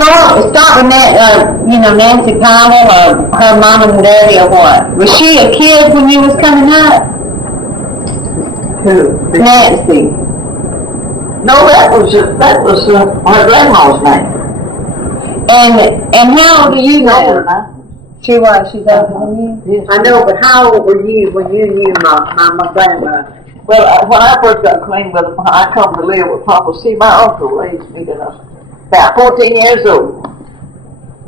Start with that, Nancy Powell or her mom and daddy or what? Was she a kid when you was coming up? Who? Nancy. No, that was her grandma's name. And how old are you now? Now. She was. She's older than you. Yes. I know, but how old were you when you knew my grandma? Well, when I first got acquainted with her, when I come to live with Papa, see, my uncle raised me to about 14 years old.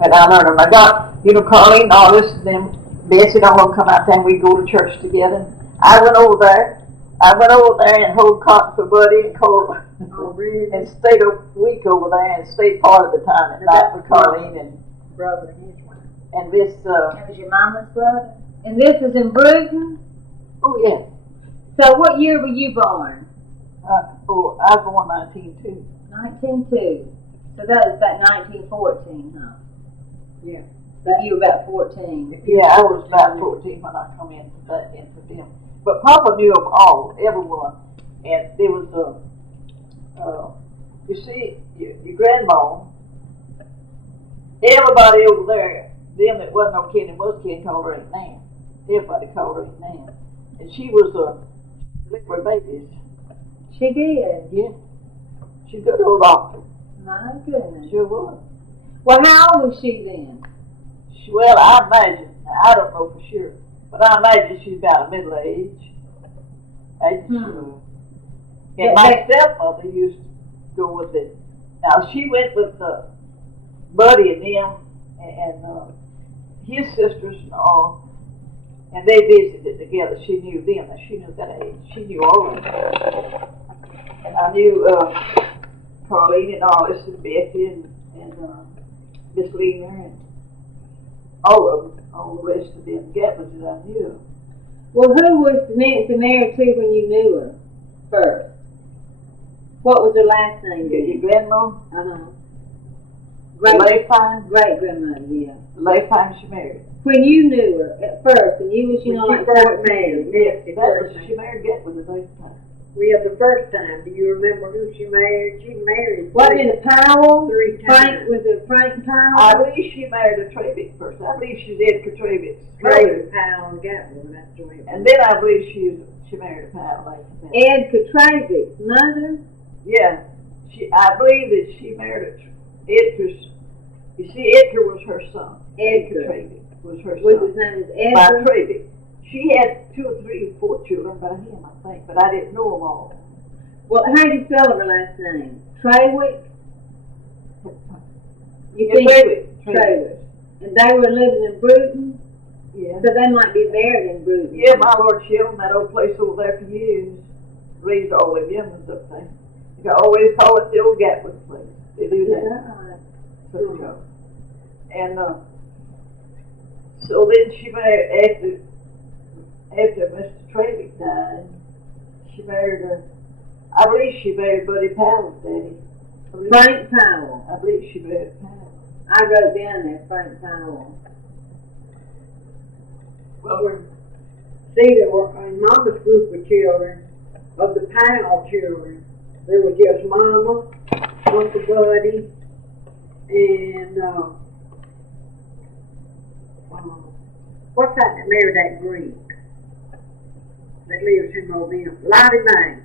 And I learned them. I got, Carlene and all this, and then Bessie and all them come out there and we go to church together. I went over there and hold cotton for Buddy and Cole. Oh, really? And stayed a week over there and stayed part of the time at night with Carlene and brother and his wife. And this, That was your mama's brother? And this was in Bruton? oh yeah. So what year were you born? I was born 1902. 1902. So that was about 1914, huh? Yeah. But you were about 14. Yeah, I was about 14 when I come into them. But Papa knew them all, everyone. And there was you see, your grandma, everybody over there, them that wasn't no kin and was kin called her Aunt Nan. Everybody called her Aunt Nan. And she was delivered babies. She did? Yeah. She's a good old doctor. My goodness. Sure was. Well, how old was she then? Well, I imagine, I don't know for sure, but I imagine she's about a middle age. And my stepmother used to go with it. Now, she went with Buddy and them and his sisters and all, and they visited together. She knew them, and she knew that age. She knew all of them. And I knew Carlene and all this, and Becky and Miss Lena and all of them, all the rest of them Gatwoods that I knew. Well, who was Nancy married to when you knew her first? What was her last name? Your grandma? Great Lifetime? grandmother, yeah. The lifetime she married. When you knew her at first, and you was, like 14. Yes, She married Gatwood the lifetime. The first time. Do you remember who she married? She married. Wasn't it a Powell? 3 times. Was it Frank Powell? I believe she married a Travick first. I believe she's Edgar Travick's Travick, Powell, and Gatwood. That's the way. And then I believe she married a Powell later. Edgar Travick's mother? Yeah. I believe that she married Edgar's. You see, Edgar was her son. Edgar Travick was her son. His name was Edgar? By Travick. She had 2 or 3 or 4 children by him, I think, but I didn't know them all. Well, how do you spell her last name? Trawick? Trawick. And they were living in Bruton? Yeah. So they might be buried in Bruton. Yeah, my Lord, she owned that old place over there for years. Raised all the youngins up there. You can always call it the old Gatwood place. They do that. Right. And so then she married, after Mr. Travick died, she married I believe she married Buddy Powell's daddy. Frank Powell. I believe she married Powell. I wrote down there, Frank Powell. Well, there were in Mama's group of children, of the Powell children, there was just Mama, Uncle Buddy, and what's that married that Greek that lives in Mobile? Lottie Mae.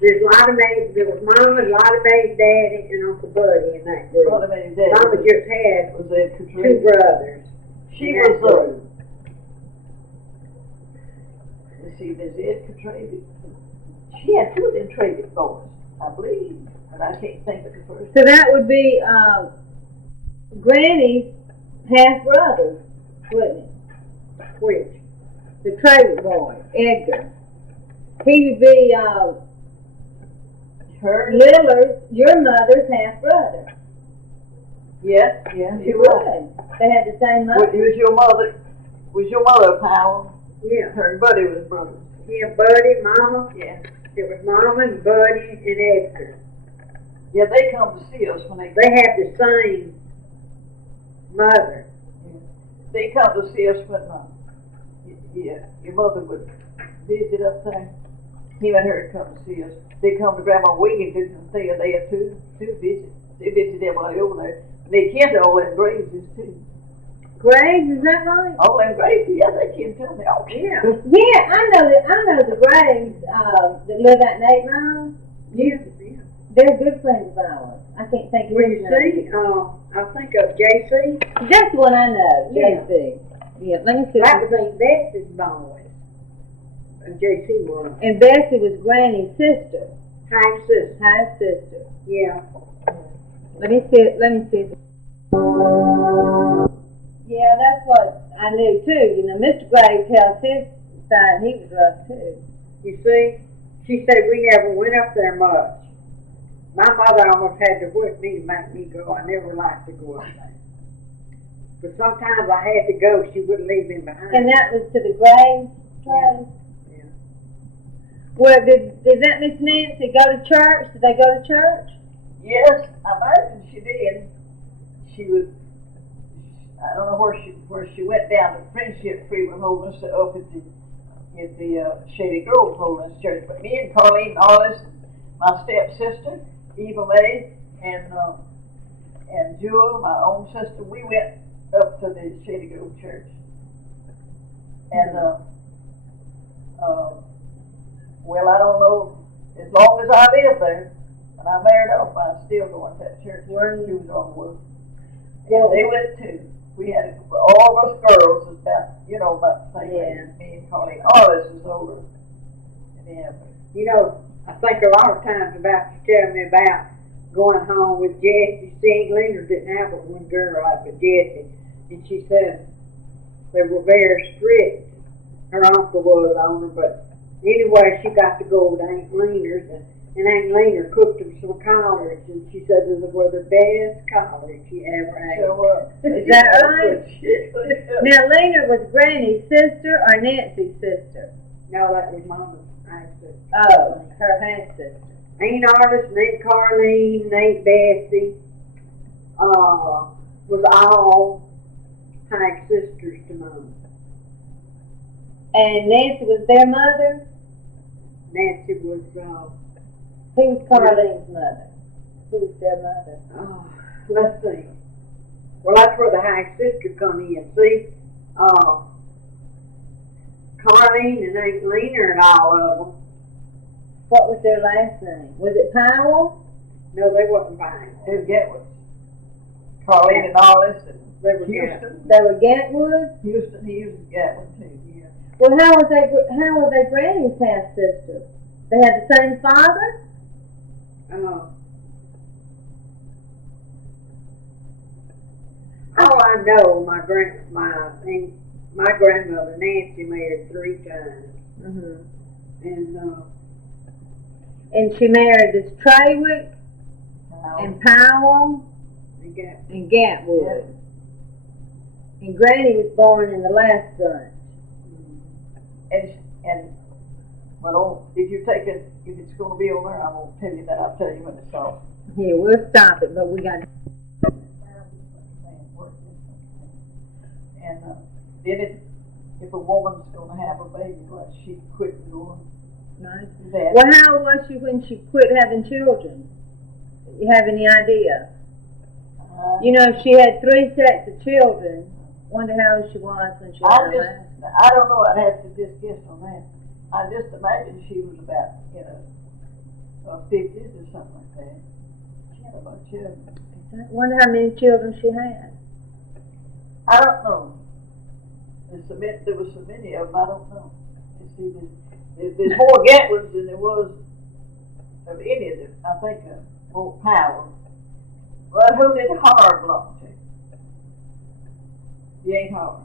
There's Lottie Mae. There was Mama, Lottie Mae's daddy, and Uncle Buddy in that group. Lottie Mae's daddy. Mama just had was that 2 brothers. She was let's see, there's Ed Travick. She had 2 of them Travick boys, I believe, but I can't think of the first. So that would be Granny's half brother, wouldn't it? Which? The Travick boy, Edgar. He would be Lillard's, your mother's half brother. Yeah, he would. They had the same mother. Was your mother Powell? Yeah. Her and Buddy was brothers. Yeah, Buddy, Mama. Yeah. It was Mama and Buddy and Edgar. Yeah, they come to see us when they had the same mother. Yeah. They come to see us when your mother would visit up there. Him and her come to see us. They come to Grandma Wiggins and they had two visits. They visit everybody over there. They kin to all them Graves too. Graves, is that right? All them Graves, yeah, they kin to me. Oh, Yeah. Yeah, I know the Graves, that live out in 8 Mile. Yeah. They're good friends of ours. I can't think of Well, his you name. see, I think of J.C. That's the one I know, Yeah. JC. Yeah, let me see. That was Aunt Betsy's boys. And J.C. was And Bessie was Granny's sister, Hank's sister. Ty's sister. Yeah. Let me see. Yeah, that's what I knew too. You know, Mr. Graves tells his side, and he was rough too. You see, she said we never went up there much. My mother almost had to whip me to make me go. I never liked to go up there. But sometimes I had to go. She wouldn't leave me behind. And that was to the Graves place? Yeah. Well, did that Miss Nancy go to church? Did they go to church? yes, I imagine she did. She was, I don't know where she went down to Friendship Free with Holiness up at the Shady Grove Holiness Church. But me and Carlene Hollis, my stepsister, Eva May, and Jewel, my own sister, we went up to the Shady Grove Church. And well, I don't know, as long as I lived there, and I married off, I still going to that church. Were She you? was on the wood. And they went too. We had all of us girls was about, about the same age. Me and Carlene. All of us was older. Yeah. You know, I think a lot of times about you telling me about going home with Jessie. See, Lena didn't have but one girl like with Jessie. And she said they were very strict. Her uncle was on her, but anyway, she got to go with Aunt Lena's, and Aunt Lena cooked them some collards, and she said they were the best collards she ever ate. Is that right? Now, Lena was Granny's sister or Nancy's sister? No, that was Mama's half sister. Oh, her half sister. Aunt Artis and Aunt Carlene and Aunt Bessie was all half sisters to Mama. And Nancy was their mother? Nancy was, Who was Carlene's mother? Who was their mother? let's see. Well, that's where the half sister come in. See, Carlene and Aunt Lena and all of them. What was their last name? Was it Powell? No, they wasn't fine. They were Gatwood. Carlene and all this, and They were Houston. They were Gatwood? Houston, he was Gatwood too. Yeah. Well, how were they Granny's half sisters? They had the same father? All I know, my grandmother Nancy married 3 times, Mm-hmm. And she married this Trawick and Powell they got and Gatwood. And Granny was born in the last bunch. And well, if it's going to be on there, I won't tell you that. I'll tell you when it's off. Here, we'll stop it, but we got. And then if a woman's going to have a baby, well, she quit doing Nice. that. Well, how old was she when she quit having children? You have any idea? You know, if she had 3 sets of children, wonder how old she was when she had her last. I don't know. I'd have to just guess on that. I just imagine she was about, 50s or something like that. She had a bunch of children. Wonder how many children she had. I don't know. There was so many of them. I don't know. You see, there's more Gatwoods than there was of any of them. I think more Power. Well, who did Har belong to? You ain't Har.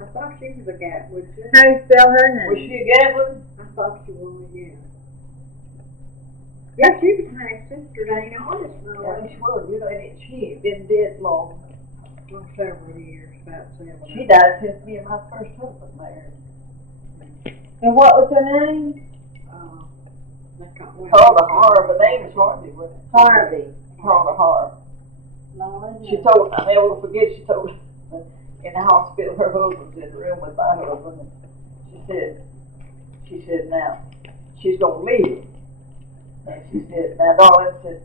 I thought she was a Gatwood too. How do you spell her name? Was she a Gatwood? I thought she was, yeah. Yeah, she was my sister, Aunt Artis. Yeah, she was. And she ain't been dead long. For several years, about 7. She died since me and my first husband married. And what was her name? Called a Har, but name is Harvey, wasn't it? Harvey. Called a Har. Lord. She told, I'll never forget, she told in the hospital, her husband was in the room with my husband, and she said, now, she's gonna leave. And she said, now, darling, said,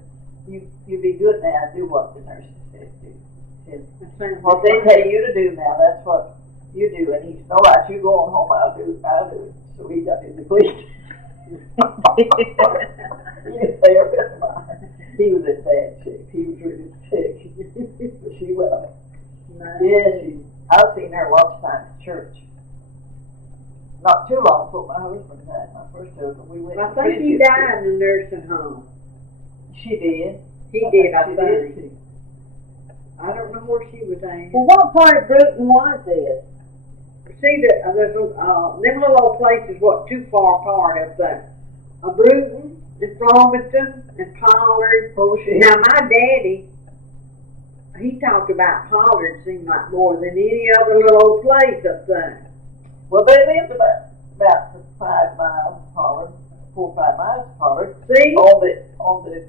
you be good now, do what the nurses said do. What they tell you to do now, that's what you do, and he's, all right, you go on home, I'll do it. So he got in the police. He was a bad chick, he was really sick. But she went, I've seen her lots of times at church. Not too long before my husband died, my first husband, we went I to think he Friendship died in the nursing home. She did. He did, I She think. did too. I don't know where she was at. Well, what part of Bruton was this? See, there's them little old places wasn't too far apart up there. Bruton and Farmington and Pollard. Oh, shit. Now my daddy, he talked about Pollard seemed like more than any other little old place up there. Well, they lived about 5 miles of Pollard, 4 or 5 miles of Pollard. See? On the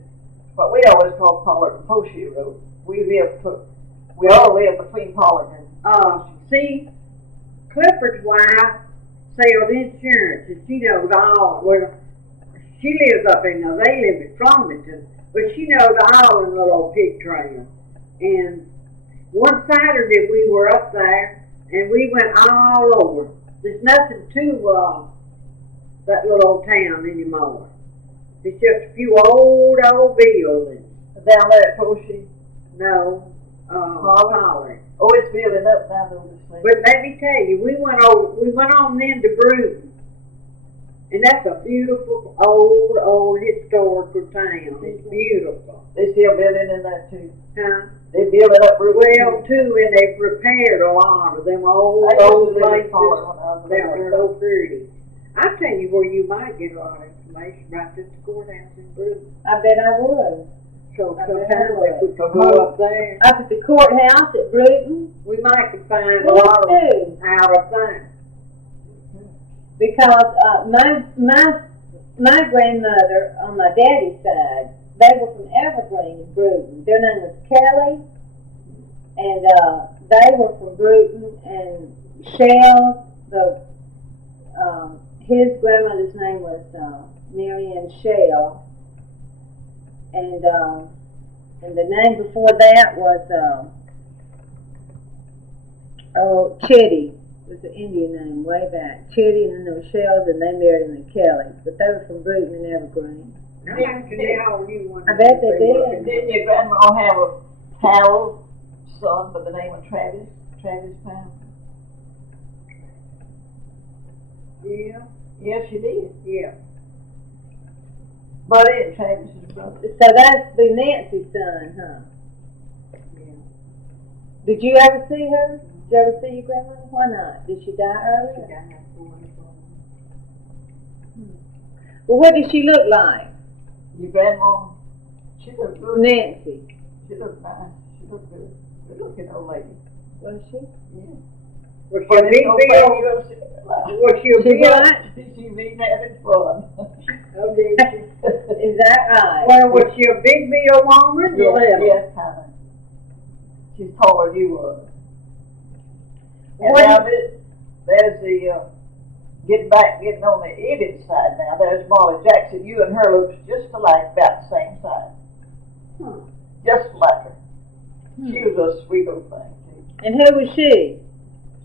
what we always call Pollard and Poshie Road. We all live between Pollard and See, Clifford's wife sells insurance, and she knows all. Well, she lives up in, they live in Farmington, but she knows all in the little pig trail. And one Saturday we were up there, and we went all over. There's nothing to that little town anymore. It's just a few old buildings. down there at Poshie. No, Pollard. Oh, it's building up now, though. But let me tell you, we went on then to Bruton. And that's a beautiful, old historical town. It's beautiful. They still building in that too. Huh? They building up Bruton. Well, too, and they've repaired a lot of them old places. They are so pretty. I'll tell you where you might get a lot of information right at the courthouse in Bruton. I bet I would. So I bet sometimes I would. if we could go up there, Up at the courthouse at Bruton? we might could find a lot of too. out of things. Because my grandmother on my daddy's side, they were from Evergreen in Bruton. Their name was Kelly, and they were from Bruton. And Shell, his grandmother's name was Mary Ann Shell, and the name before that was Chitty. It was an Indian name way back. Chitty, and then there was Shells, and they married in the Kellys. But they were from Bruton and Evergreen. I bet they did. Didn't your grandma have a Powell son by the name of Travis? Travis Powell? Yeah. Yes, she did. Yeah. Buddy and Travis's brother. So that's the Nancy's son, huh? Yeah. Did you ever see her? Did you ever see your grandmother? Why not? Did she die earlier? Well, what did she look like? Your grandma, she looked good. Nancy. She looked nice. She looked good. Good looking old lady. Was she? Yeah. Was she a big bill? Was she a She bill? what? She been having fun. Oh, did she? Is that right? Well, was she a big bill woman? Yeah, kind of. She's taller than you were. And What now there's the, getting on the Evans side now, there's Molly Jackson. You and her looks just alike, about the same size. Just like her. She was a sweet old thing, too. And who was she?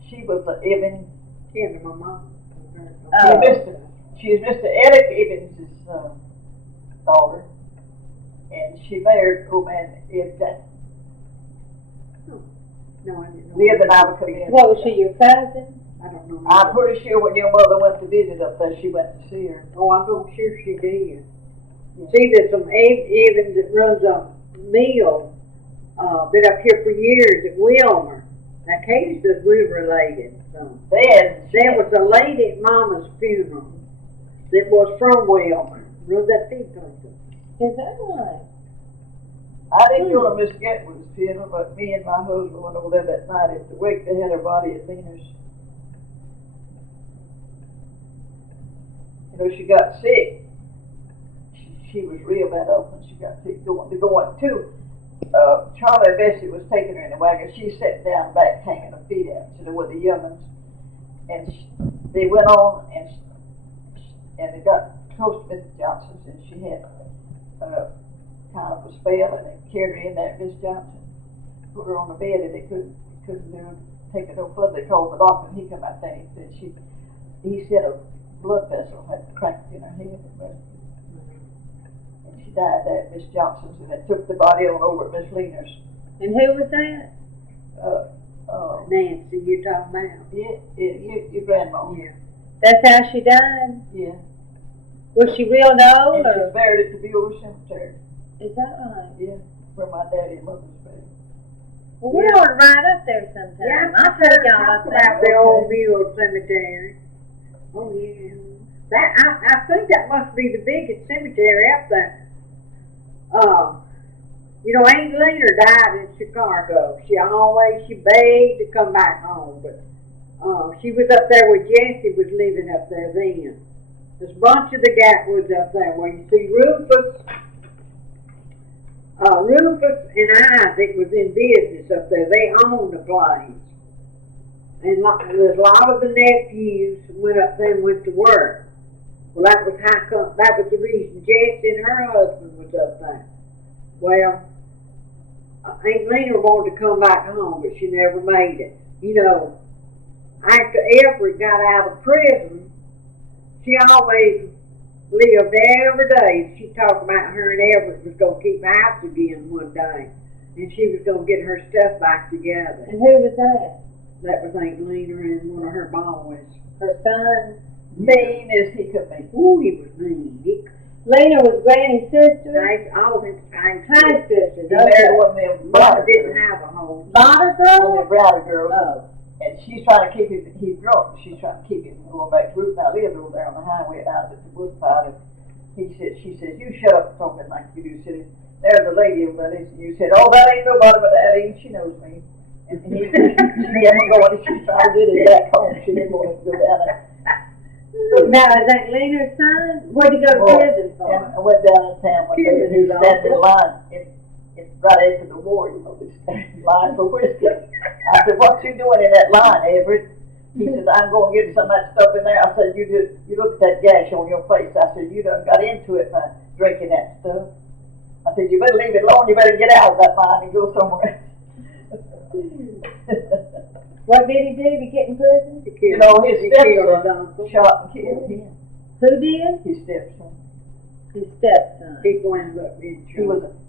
She was the Evans. Yeah, my mom. She's Mr. Eric Evans' daughter. And she married old man Ed Jackson. No, I didn't know. Live in Alabama. What was she, your cousin? I don't know. I'm pretty sure when your mother went to visit up there, she went to see her. Oh, I'm sure she did. See, there's some Evans that runs a mill, been up here for years at Wilmer. Now, Katie says we're related. So. There was a lady at Mama's funeral that was from Wilmer. Runs that pig country. Is that right? I didn't go to Miss Gatwood's funeral, but me and my husband went over there that night at the wake. They had her body at Venus. You know, she got sick. She was real bad off when she got sick. Going too. Charlie and Bessie was taking her in the wagon. She sat down back, hanging her feet out, you know, with the young ones. And they went on, and they got close to Mrs. Johnson's, and she had kind of a spell, and they carried her in there, Miss Johnson. put her on the bed and they couldn't take it no further. They called the doctor and he come out there and he said he said a blood vessel had cracked in her head and she died there at Miss Johnson's, and they took the body on over at Miss Leaner's. And who was that? Nancy, you're talking about? Your grandma. Yeah. That's how she died? Yeah. Was she real old, And or? she's buried at the Bueller Cemetery. Is that right? Yeah, where my daddy and mother's buried. Well, we ought to ride up there sometime. Yeah, I'll take y'all talk up about there. the old Buell Cemetery. Oh, yeah. I think that must be the biggest cemetery up there. You know, Aunt Lena died in Chicago. She begged to come back home, but she was up there where Jessie was living up there then. There's a bunch of the Gatwoods up there where you see Rufus and Isaac was in business up there. They owned the place. And there's a lot of the nephews went up there and went to work. Well, that was the reason Jessie and her husband was up there. Well, Aunt Lena wanted to come back home, but she never made it. You know, after Everett got out of prison, she always lived every day. She talked about her and Everett was going to keep house again one day, and she was going to get her stuff back together. And who was that? That was Aunt Lena and one of her boys. Her son? Mean as he could be. Ooh, he was mean. Lena was Granny's sister? All his Kind sisters. He married one of them Mother Browder didn't girls. have a home. Daughter One of girl? them Browder girls. Oh. And she's trying to keep him, he's drunk, she's trying to keep him from going back to Ruth. Now, lived over there on the highway and I was at the woodpile, and she said, you shut up talking like you do, silly. There's a lady over there, and you said, oh, that ain't nobody but that ain't, she knows me. And she didn't go, and she's trying to get it back home, she didn't want to go down there. Now, is that Lena's son? Where'd you go to prison for? And I went down in town one day, and he was standing in line, right after the war, you know, they stand in line for whiskey. I said, what you doing in that line, Everett? He said, I'm going to get some of that stuff in there. I said, you look at that gash on your face. I said, you done got into it by drinking that stuff. I said, you better leave it alone. You better get out of that line and go somewhere else. What did he do to get in prison? You know, his stepson shot and killed him. Who did? His stepson. His stepson. People ended up being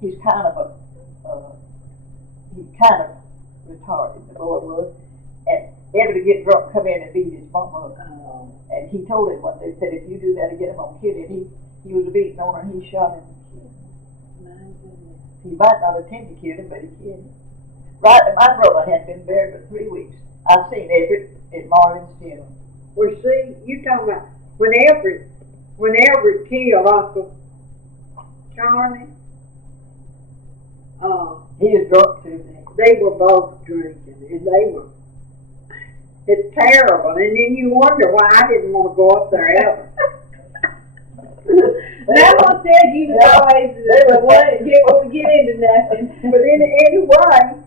He's kind of retarded, the boy was. And ever to get drunk, come in and beat his mama. And he told him what they said, if you do that again, I'm going to kill him. He was beating on her and he shot him and killed him. He might not attempt to kill him, but he killed him. Right, my brother had been buried for 3 weeks. I seen Everett at Marvin's funeral. Well, see, you talking about when Everett killed Uncle Charlie, He is drunk too. they were both drinking, and it's terrible. And then you wonder why I didn't want to go up there ever. Mama said you always the one that didn't want to get into nothing. But anyway,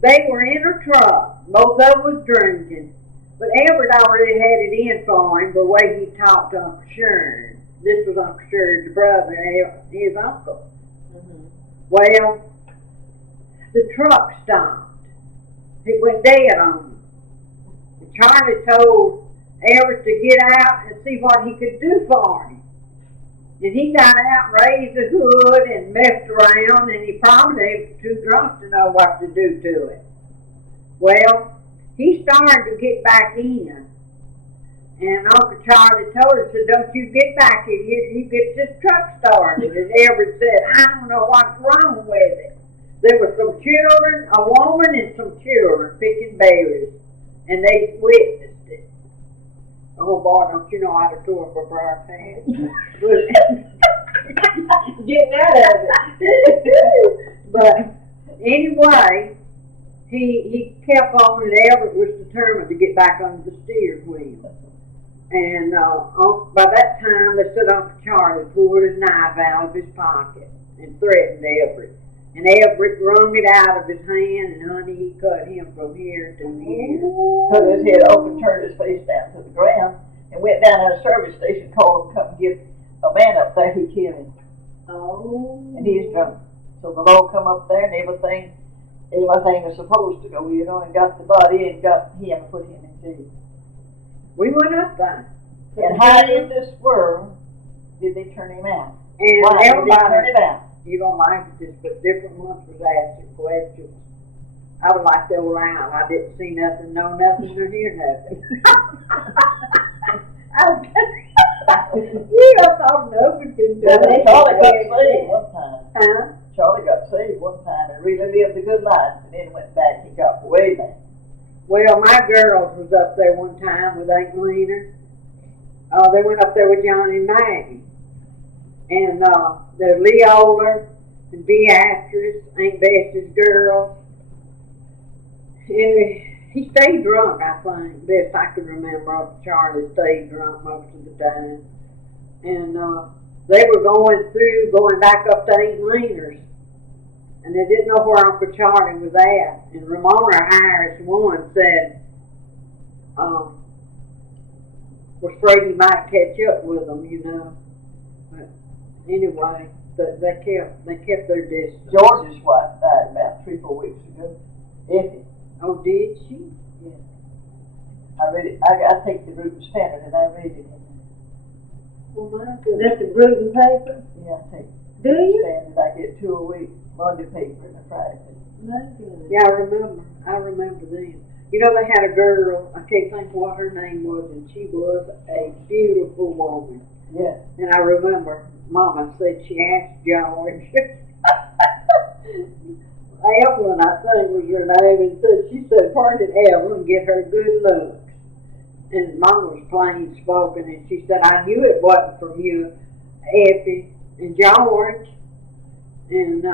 they were in a truck. Both of them was drinking. But Everett already had it in for him the way he talked to Uncle Shern. This was Uncle Shern's brother, his uncle. Mm-hmm. Well, the truck stopped. It went dead on him. And Charlie told Everett to get out and see what he could do for him. And he got out, raised the hood, and messed around, and he probably was too drunk to know what to do to it. Well, he started to get back in. And Uncle Charlie told him, said, don't you get back in here, you get this truck started. And Everett said, I don't know what's wrong with it. There were some children, a woman and some children picking berries, and they witnessed it. Oh boy, don't you know how to do it for our pants? Getting out of it. But anyway, he kept on, and Everett was determined to get back under the steering wheel. And by that time, they said Uncle Charlie pulled his knife out of his pocket and threatened Everett. And Everett wrung it out of his hand, and honey, he cut him from here to here. Put his head up and turned his face down to the ground and went down at a service station, called him, come and get a man up there who killed him. Oh. And he's drunk. So the law come up there and everything everything was supposed to go, and got the body and got him and put him in jail. We went up there. And how in this world did they turn him out? And Why did they turn everybody, him out? you don't like this, but different ones was asking questions. I was like the old owl. I didn't see nothing, know nothing, or hear nothing. You don't thought nobody could do it. Charlie got saved one time. Huh? Charlie got saved one time and really lived a good life, and then went back and got way back. Well, my girls was up there one time with Aunt Lena. They went up there with Johnny and Maggie. And there's Leola and Beatrice, Aunt Bessie's girl. And he stayed drunk, I think, best I can remember. Charlie stayed drunk most of the time. And they were going back up to Aunt Lena's. And they didn't know where Uncle Charlie was at. And Ramona Harris, one, said, was afraid he might catch up with them, But anyway, they kept their distance. George's wife died about 3-4 weeks ago. Effie. Oh, did she? Yeah. I read it. I take the Bruton Standard and I read it. Oh my goodness. That's the Bruton paper? Yeah, I take Do you? Standard. I get 2 a week, Monday paper and a Friday paper. My goodness. Yeah, I remember them. They had a girl, I can't think what her name was, and she was a beautiful woman. Yeah. And I remember Mama said she asked George, Evelyn, I think was her name, and she said, pardon Evelyn, get her good looks. And Mama was plain spoken, and she said, I knew it wasn't from you, Effie and George. And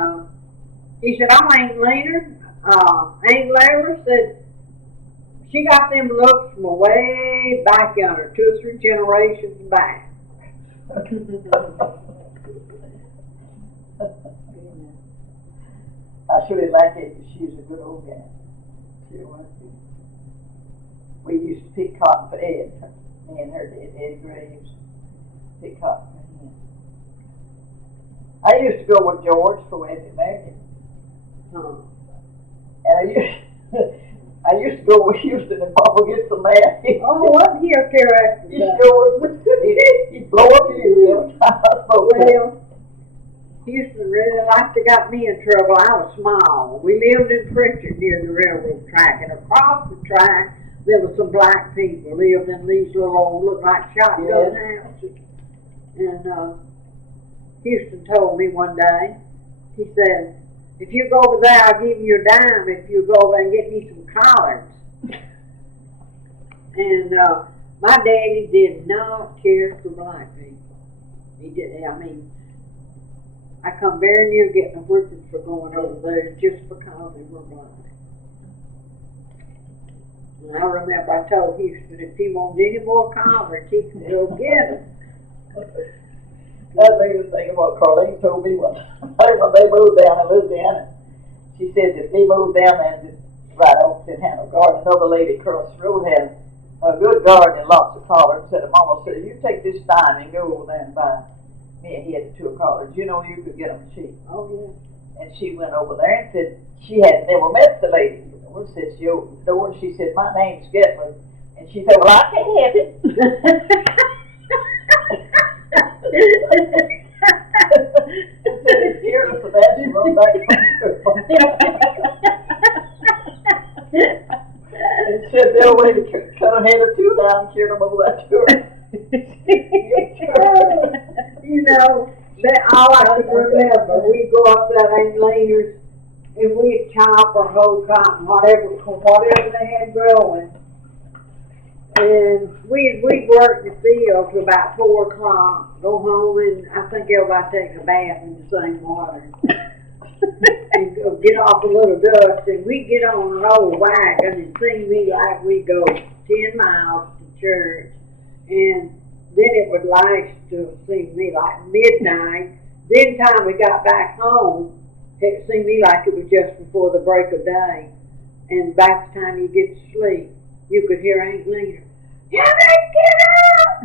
he said, I'm Aunt Lena. Aunt Lara said, she got them looks from way back yonder, 2 or 3 generations back. I should have liked it because she was a good old gal. She was. We used to pick cotton for Ed. Me and her did, Ed Graves. Pick cotton for him. I used to go with George for when he married him. And I used to go with Houston and Papa get some mad. Oh, what here character? He'd blow up you every time I spoke to him. Well, Houston really liked to got me in trouble. I was small. We lived in Pritchard near the railroad track, and across the track there were some black people lived in these little old, looked like shotgun houses. And Houston told me one day, he said, if you go over there, I'll give you a dime if you go over and get me some collards. And my daddy did not care for black people. He did. I come very near getting a whipping for going over there just because they were black. And I remember I told Houston if he wants any more collards, he can go get them. That made me think of what Carlene told me when they moved down to Louisiana. She said that they moved down there right over to Hannah Garden. Another lady across the road had a good garden and lots of collards. Said, Mama said, you take this dime and go over there and buy me and he had 2 collards. You could get them cheap. Oh, yeah. And she went over there and said she had never met the lady. Said she opened the door and she said, my name's Gatwood. And she said, well, I can't help it. And said, it's here to Sebastian run back home. And said, they'll wait to cut her head of 2 down and carry them over that tour. That all I could remember, we'd go up that Aunt Lena's and we'd chop or hoe cotton, whatever they had growing. And we'd work in the field till about 4 o'clock, go home, and I think everybody takes a bath in the same water. And go get off a little dust, and we'd get on an old wagon and see me like we go 10 miles to church. And then it would last to see me like midnight. Then time we got back home, it seemed me like it was just before the break of day. And by the time you get to sleep, you could hear Aunt Lena, let's get up!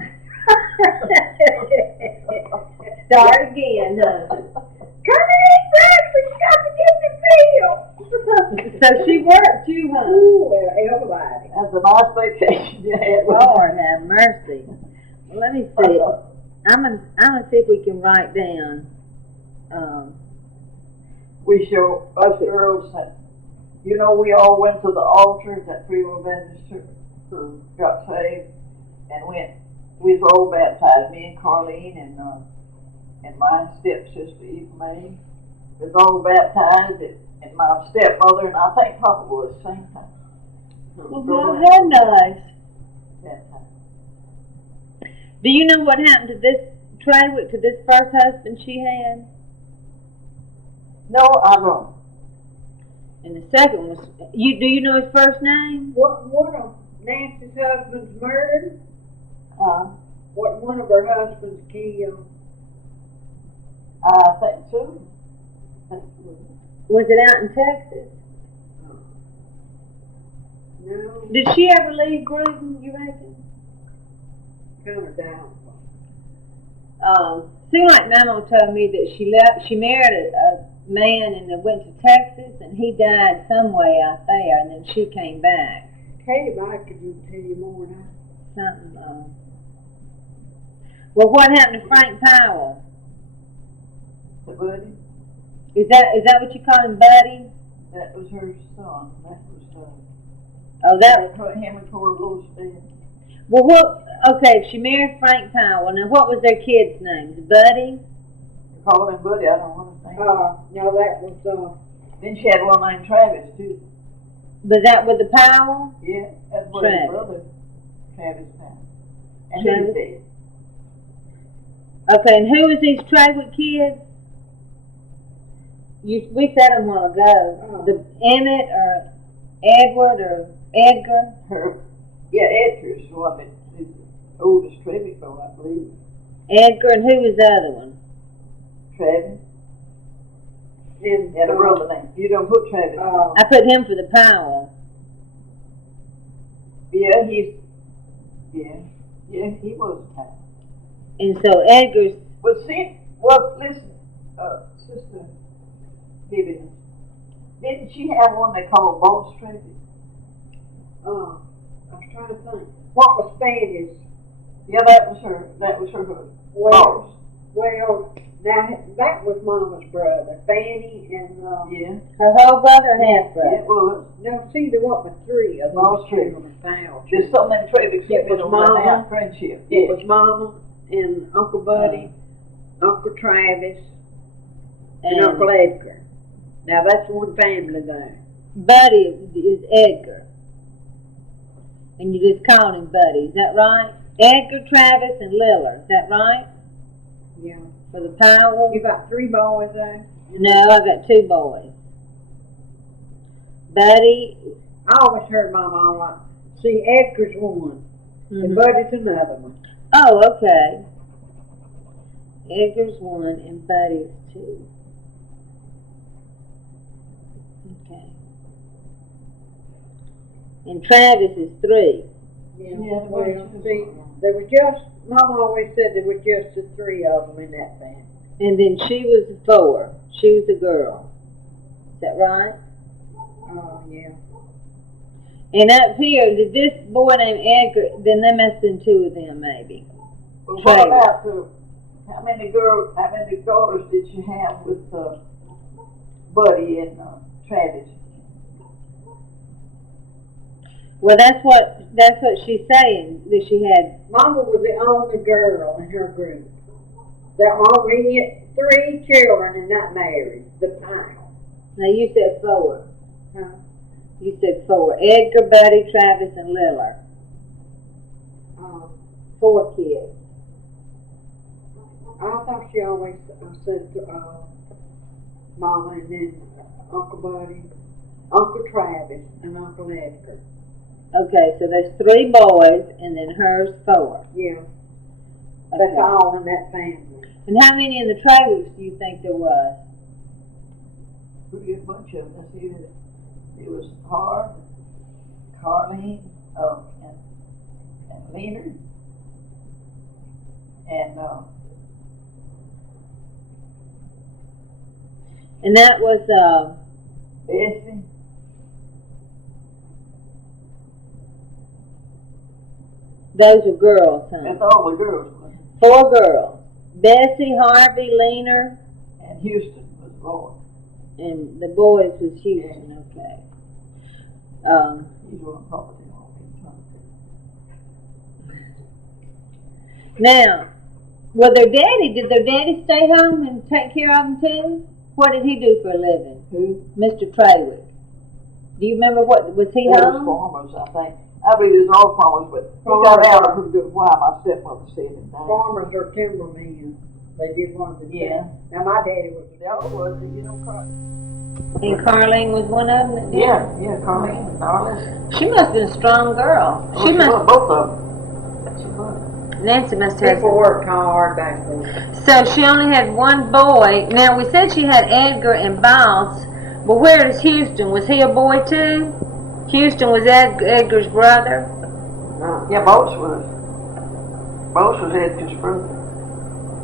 Start again, huh? Come and eat breakfast, you got to get the field. So she worked too, huh? Ooh, well, everybody. That's a nice vacation you had. Lord have mercy. Well, let me see. I'm gonna see if we can write down. We show us girls that, you know, we all went to the altar at Free Will Baptist Church, got saved, and we was all baptized. Me and Carlene and my stepsister Eva May was all baptized, and my stepmother and I think Papa was the same time. Well, how nice. Baptized. Do you know what happened to this Trawick, to this first husband she had? No, I don't. And the second was, do you know his first name? What one of Nancy's husbands murdered? What one of her husbands killed? I think so. Was it out in Texas? No, Did she ever leave Gruden, you reckon? kind of doubtful. Seemed like Mama told me that she married a man and then went to Texas, and he died some way out there, and then she came back. Katie Mike could tell you more now. Something. Well, what happened to Frank Powell? The Buddy, Is that what you call him, Buddy? that was her son. That was Oh, that. him and Cora Roosevelt. Well, okay, she married Frank Powell. Now, what was their kids' names? Buddy? They called him Buddy, I don't understand. No, that was, Then she had one named Travis too. Was that with the Powell? Yeah, that's what Travis. his brother, Travis found. And Travis. he's dead. Okay, and who was these Trawick kids? We said them a while ago. The Emmett or Edward or Edgar? Edgar's the one that is the oldest Travis boy, I believe. Edgar, and who was the other one? Travis. and, Had a brother name. You don't put Travis. I put him for the Powell. Yeah, he was a Powell. And so Edgar's, Listen, Sister Vivian, didn't she have one they called Boss Travis? I was trying to think. What was Fanny's? Yeah, that was her husband. Boss. Well, now that was Mama's brother, Fanny and, Yeah, her whole brother or half brother? it was. no, see, there wasn't but three of them. Boss Travis. Foul. There's so many Travis It was Mama. friendship. It was Mama and Uncle Buddy, Uncle Travis, and Uncle Edgar. Now that's one family there. Buddy is Edgar. And you just called him Buddy, is that right? Edgar, Travis, and Lillard, is that right? Yeah. For the Powell? You got three boys there? No, I got two boys. Buddy. I always heard Mama all right. See, Edgar's one, and Buddy's another one. Oh, okay. Edgar's one and Buddy's two. Okay. And Travis is three. Yeah, Well, see, there was just, Mama always said there was just the three of them in that family. And then she was the four. She was the girl. Is that right? Oh, yeah. And up here, did this boy named Edgar, then there must have been two of them maybe. Well, what about how many daughters did you have with Buddy and Travis? Well, that's what she's saying, that she had. Mama was the only girl in her group. There were only 3 children and not married. The Powell. Now you said four. Huh? You said four. Edgar, Buddy, Travis, and Lillard. 4 kids. I thought she always said Mama and then Uncle Buddy, Uncle Travis, and Uncle Edgar. Okay, so there's 3 boys and then hers 4. Yeah. Okay. That's all in that family. And how many in the Travers do you think there was? Pretty good bunch of them. Let's see, it was Harv, Carlene, and Leonard, And that was Bessie. Those are girls, huh? That's all the girls. 4 girls. Bessie, Harvey, Leaner, And Houston was the boy. and the boys was Houston, okay. He's on property. Now, did their daddy stay home and take care of them too? What did he do for a living? Who? Mr. Trawick. Do you remember was he They was home? farmers, I think. I believe there's all farmers, but he got out of a good while. My stepmother said it. Farmers or timbermen. They did one of the Yeah. Now my daddy was The other was, you know, And Carlene was one of them? That did? yeah, Carlene and Darlis. She must have been a strong girl. She was, both of them. She was. Nancy must have. people worked hard back then. So she only had one boy. Now we said she had Edgar and Boss, but where is Houston? Was he a boy too? Houston was Edgar's brother. Yeah, Boats was Edgar's brother.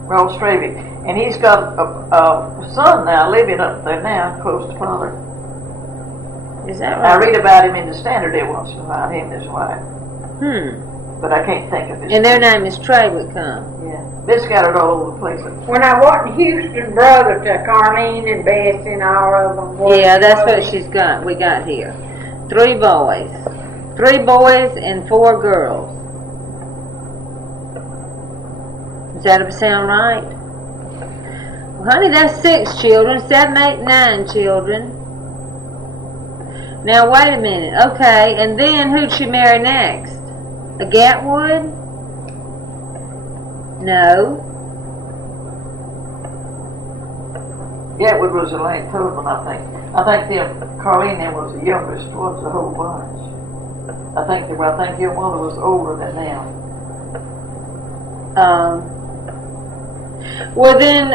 Roll Stravy. And he's got a son now living up there now, close to father. Is that I right? read about him in the Standard there once, about him and his wife. But I can't think of his And their name. name is Trawick, huh? Yeah. They scattered all over the place. When I wasn't Houston brother to Carlene and Bessie and all of them. Yeah, that's what she's got. We got here. 3 boys. 3 boys and 4 girls. Does that sound right? Well, honey, that's 6 children. 7, 8, 9 children. Now, wait a minute. Okay, and then who'd she marry next? A Gatwood? No. Gatwood was the late husband, I think. I think Carlene then was the youngest of the whole bunch. I think your mother was older than them. Well, then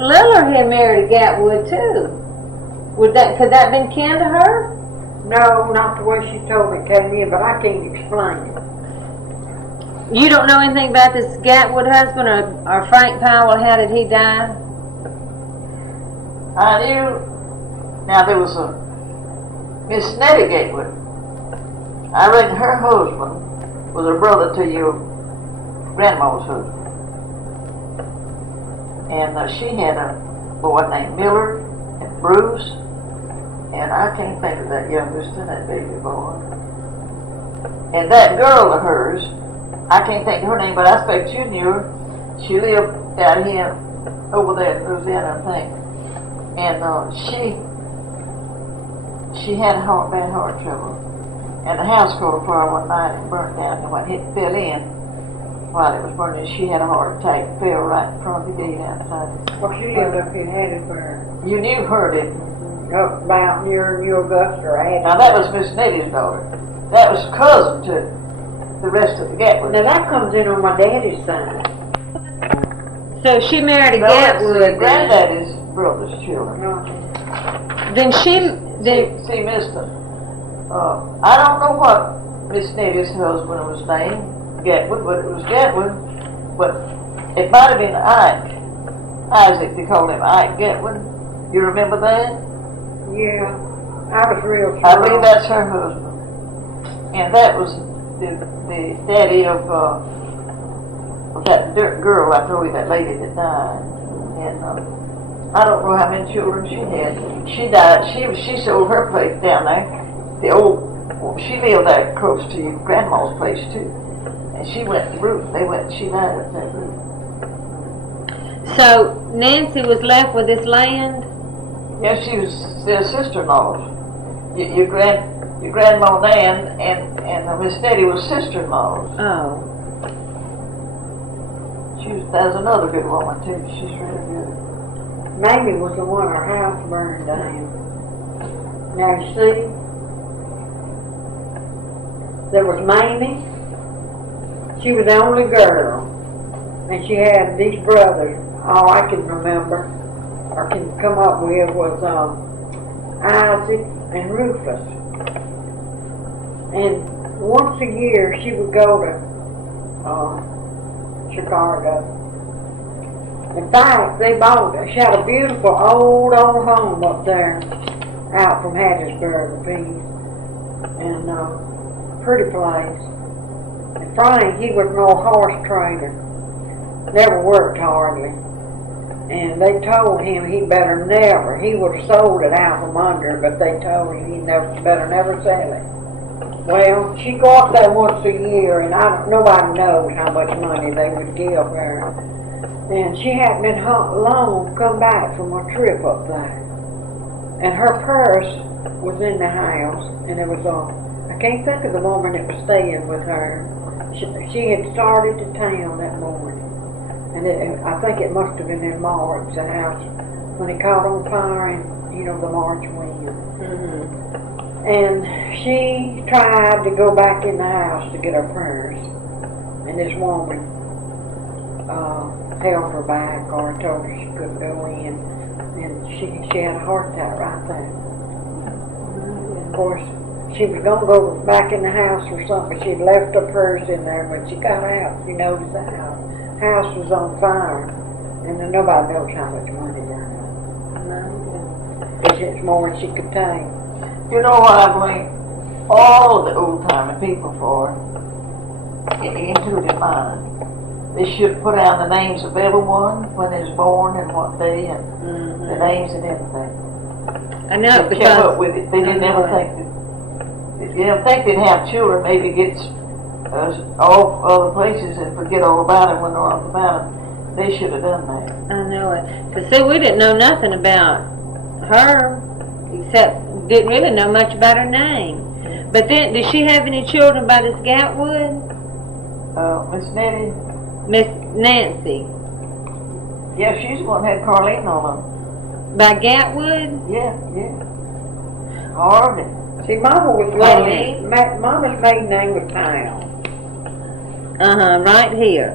Liller had married a Gatwood too. Could that have been kin to her? No, not the way she told me it came in, but I can't explain it. You don't know anything about this Gatwood husband or Frank Powell? How did he die? I knew. Now there was a Miss Nellie Gatwood. I reckon her husband was a brother to your grandma's husband. And she had a boy named Miller and Bruce, and I can't think of that youngest and that baby boy. And that girl of hers, I can't think of her name, but I expect you knew her. She lived down here, over there in Louisiana, I think. And she had bad heart trouble. And the house caught fire one night and burnt down, and when it fell in, while it was burning, she had a heart attack, fell right in front of the gate outside. Well, she lived up in Hattiesburg. You knew her, didn't you? Up about near New Augusta or Hattiesburg. Now that was Miss Nettie's daughter. That was cousin to the rest of the Gatwood. Now that comes in on my daddy's side. So she married a That's Gatwood. granddaddy's brother's children. Then she. See, Mister, I don't know what Miss Nettie's husband was named, Gatwood, but it was Gatwood. But it might have been Ike. Isaac, they called him Ike Gatwood. You remember that? Yeah, I was real I small. believe that's her husband. And that was the daddy of that girl I told you, that lady that died. And I don't know how many children she had. She died. She sold her place down there. She lived there close to your grandma's place too. And she went to Ruth. She died at that Ruth. So Nancy was left with this land? Yeah, she was their sister-in-laws. Your grandma Nan and Miss Nettie was sister-in-laws. Oh. That was another good woman too. She's really good. Mamie was the one our house burned down. Now you see, there was Mamie. She was the only girl, and she had these brothers. All I can remember or can come up with was Isaac and Rufus. And once a year she would go to Chicago. In fact, she had a beautiful old home up there out from Hattiesburg, a piece, and pretty place. In Frank, he was no horse trainer. Never worked hardly. And they told him he better never, he would have sold it out from under, but they told him he better never sell it. Well, she go up there once a year, and nobody knows how much money they would give her. And she hadn't been long come back from a trip up there. And her purse was in the house, and it was I can't think of the woman that was staying with her. She had started to town that morning. And I think it must have been in March, the house, when it caught on fire and, the March wind. Mm-hmm. And she tried to go back in the house to get her purse. And this woman held her back or told her she couldn't go in. And she had a heart attack right there. And of course, she was going to go back in the house or something, but she'd left her purse in there. When she got out, she noticed the house was on fire, and then nobody knows how much money there is. It's more than she could take. You know what I blame all the old-timey people for? Into their mind. They should put down the names of everyone when they was born and what day and the names and everything. I know, They kept up with it. They didn't ever think that. They didn't think they'd have children. Maybe get off other places and forget all about it when they're off about it. They should have done that. I know it. Cause see, we didn't know nothing about her, except didn't really know much about her name. But then, did she have any children by this Gatwood? Miss Nettie. Miss Nancy. Yeah, she's the one that had Carlene on them. By Gatwood? Yeah. Harvey. See, Mama was Wait. Mama's maiden name was Powell. Right here.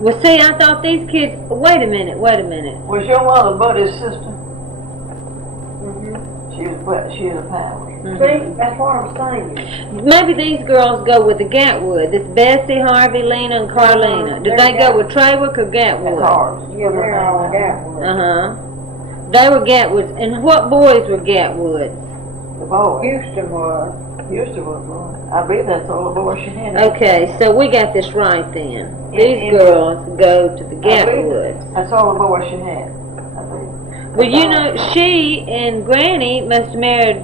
Well, see, I thought these kids. Wait a minute. Was your mother Buddy's sister? Mm-hmm. She was a power. See, that's what I'm saying. Maybe these girls go with the Gatwood. This Bessie, Harvey, Lena, and Carlina. Did they go with Trawick or That's Gatwood? ours. Yeah, they're all Gatwood. They were Gatwoods. And what boys were Gatwoods? The boy. Houston was. Houston was born. I believe that's all the boys she had. Okay, so we got this right then. These girls go to the Gatwoods. That's all the boys she had. I believe. Well, you know, she and Granny must have married.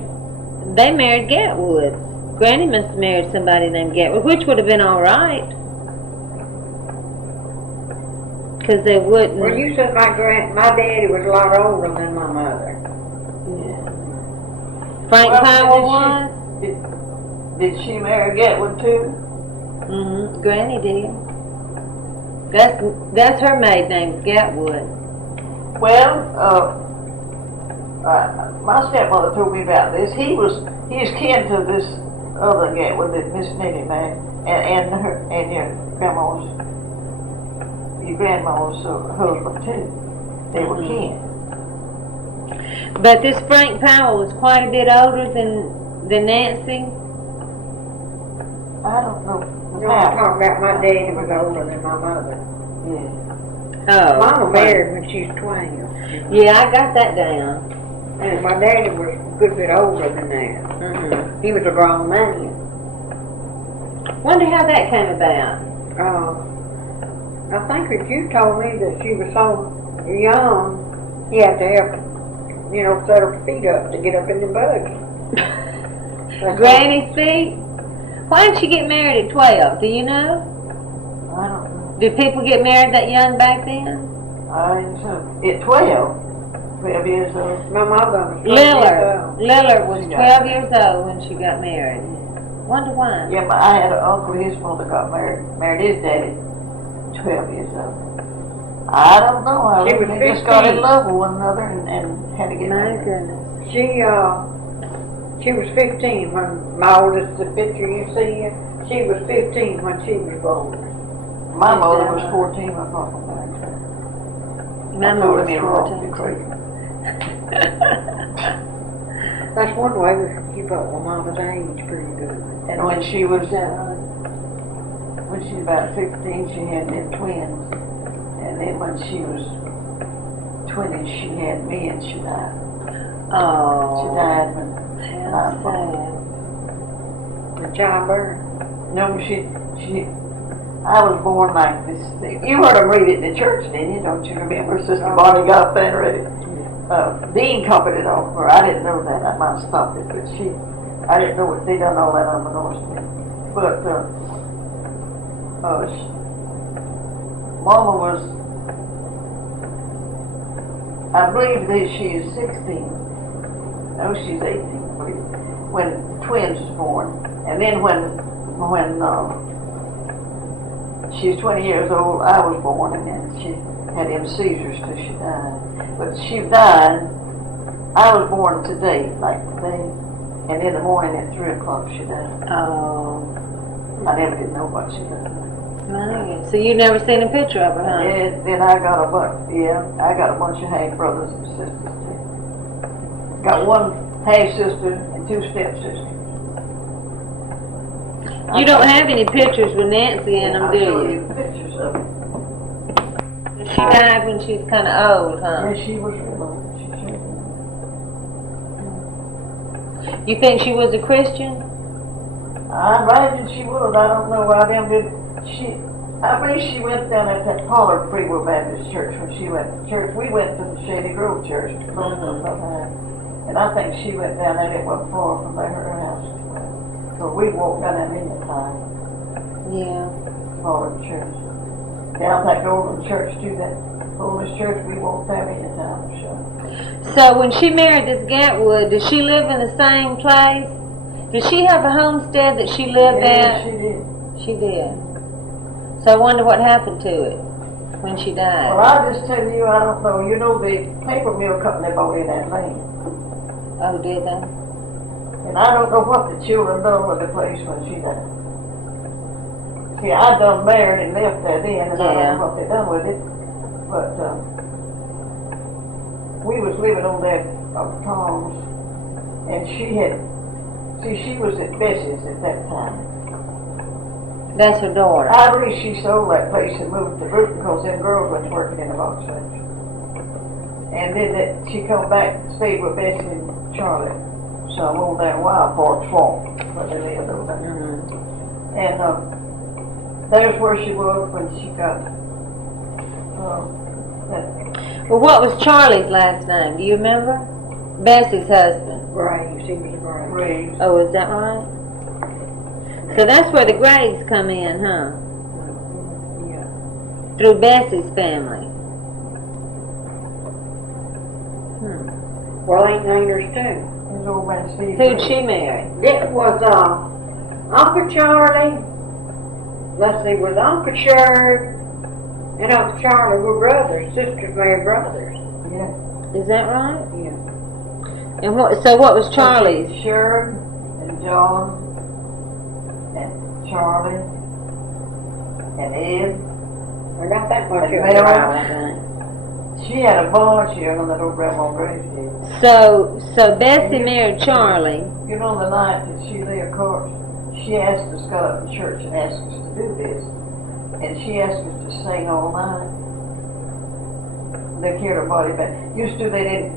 They married Gatwoods. Granny must have married somebody named Gatwood, which would have been all right. Because they wouldn't. Well, you said my daddy was a lot older than my mother. Yeah. Frank Well, Powell was? Did she marry Gatwood too? Mm-hmm. Granny did. That's her maiden name, Gatwood. Well, my stepmother told me about this. He's kin to this other Gatwood that Miss Nettie married, and your grandma's husband too. They were kin. But this Frank Powell was quite a bit older than Nancy. I don't know. You know, I'm talking about my daddy was older than my mother. Yeah. Oh. Mama married when she was 12. Yeah, I got that down. And my daddy was a good bit older than that. Mm-hmm. He was a grown man. Wonder how that came about. I think that you told me that she was so young, he had to have, set her feet up to get up in the buggy. Granny's feet? Why did she get married at 12? Do you know? I don't know. Did people get married that young back then? I think so. At 12 years old. My mother was 12 years old. Lillard was 12 years old when she got married. Wonder why. Yeah, but I had an uncle, his mother got married his daddy, 12 years old. I don't know. She was They just got in 15. love with one another and had to get My married. goodness. She was 15 when my oldest, the picture you see here, she was 15 when she was born. My mother was 14 when Papa married her. My mom was 14. That's one way we could keep up with Mama's age pretty good. And when she was about 15, she had them twins. And then when she was 20, she had me and she died. Oh. She died when How sad. The childbirth. No, she I was born like this. You heard them read it in the church, didn't you? Don't you remember? Sister Bonnie got up there and read it. Dean copied it off her. I didn't know that. I might have stopped it, but I didn't know what they done all that unbeknownst to me. But Mama was, I believe that she is 16. No, she's 18. When the twins was born, and then when she's 20 years old, I was born, and then she had them seizures till she died. But she died. I was born today, like today, and in the morning at 3 o'clock she died. Oh. I never did know what she died. Man. So you never seen a picture of her, huh? And then I got a bunch. Yeah, I got a bunch of half brothers and sisters too. Got one half sister and 2 stepsisters. You don't have any pictures with Nancy in them, do I'll show you? you pictures of her. She died when she was kind of old, huh? Yeah, she was real old. She sure was. You think she was a Christian? I imagine she would. I don't know why them did. I believe she went down at that Pollard Free Will Baptist Church when she went to church. We went to the Shady Grove Church. And I think she went down there. It wasn't far from there, her house. So we walked down there many times. Yeah. Pollard Church. Down that golden church too, that oldest church, we walked there many times. So when she married this Gatwood, did she live in the same place? Did she have a homestead that she lived Yeah, at? she did. She did. So I wonder what happened to it when she died. Well, I'll just tell you, I don't know. You know the paper mill company bought in that land. Oh, did they? And I don't know what the children done with the place when she died. See, I done married and left there then, and I don't know what they done with it. But we was living on that Tom's, and she was at Bessie's at that time. That's her daughter. I believe she sold that place and moved to Brooklyn because them girls went working in the box factory. And then she come back and stayed with Bessie and Charlie. So I moved there in Wild Fork Swamp, where they lived over there. Mm-hmm. And there's where she was when she got Well, what was Charlie's last name? Do you remember? Bessie's husband. Graves, he was Graves. raised. Oh, is that right? So that's where the Graves come in, huh? Yeah. Through Bessie's family. Well, ain't neighbors too. His old man Steve. Who'd she marry? It was, Uncle Charlie, let's see, was Uncle Sherry and Uncle Charlie were brothers, sisters married brothers. Yeah. Is that right? Yeah. And what was Charlie's? Sherry and John and Charlie and Ed. I got that much And of Mary. it around, I think. She had a bunch here on that old grandma Graves did. So Bessie married Charlie. You know, the night that she lay, of course, she asked us, got up in church and asked us to do this. And she asked us to sing all night. They carried her body back. Used to, they didn't